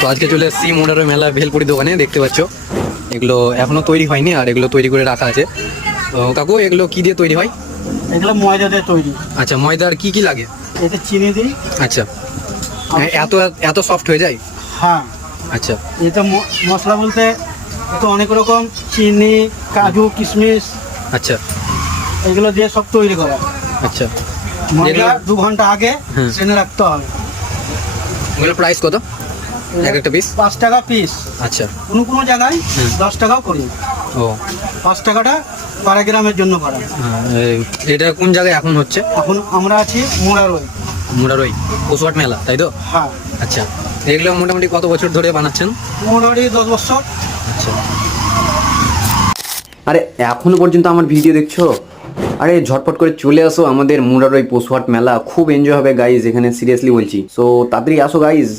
তো আজকে চলে এসেছি মোড়ারই মেলা ভেলপুরি দোকানে, দেখতে পাচ্ছ এগুলো এখনো তৈরি হয়নি আর এগুলো তৈরি করে রাখা আছে। তো কাকু এগুলো কি দিয়ে তৈরি হয়? এগুলো ময়দা দিয়ে তৈরি। আচ্ছা, ময়দার কি কি লাগে? এতে চিনি দিই। আচ্ছা, এত এত সফট হয়ে যায়? হ্যাঁ। আচ্ছা এতে মশলা বলতে তো অনেক রকম চিনি, কাজু, কিশমিশ, আচ্ছা এগুলো দিয়ে সব তৈরি করা। আচ্ছা, ময়দা 2 ঘন্টা আগে হ্যাঁ। সেনে রাখতে হবে। এগুলো প্রাইস কত এক একটা পিস? 5 টাকা পিস। আচ্ছা, কোনো কোনো জায়গায় হুম। 10 টাকাও করি। ও 5 টাকাটা পাড়া গ্রামের জন্য করা। হ্যাঁ, এটা কোন জায়গায় এখন হচ্ছে? এখন আমরা আছি মোড়ারই। মোড়ারই পশুহাট মেলা, তাই তো? হ্যাঁ। আচ্ছা, এগুলো মোটামুটি কত বছর ধরে বানাচ্ছেন? মোটামুটি 10 বছর। আচ্ছা, আরে এখনো পর্যন্ত আমার ভিডিও দেখছো? আরে ঝটপট করে চলে আসো আমাদের মুরারই পশুহাট মেলা, খুব এনজয় হবে গাইজ এখানে, সিরিয়াসলি বলছি। সো তাড়াতাড়ি আসো গাইজ।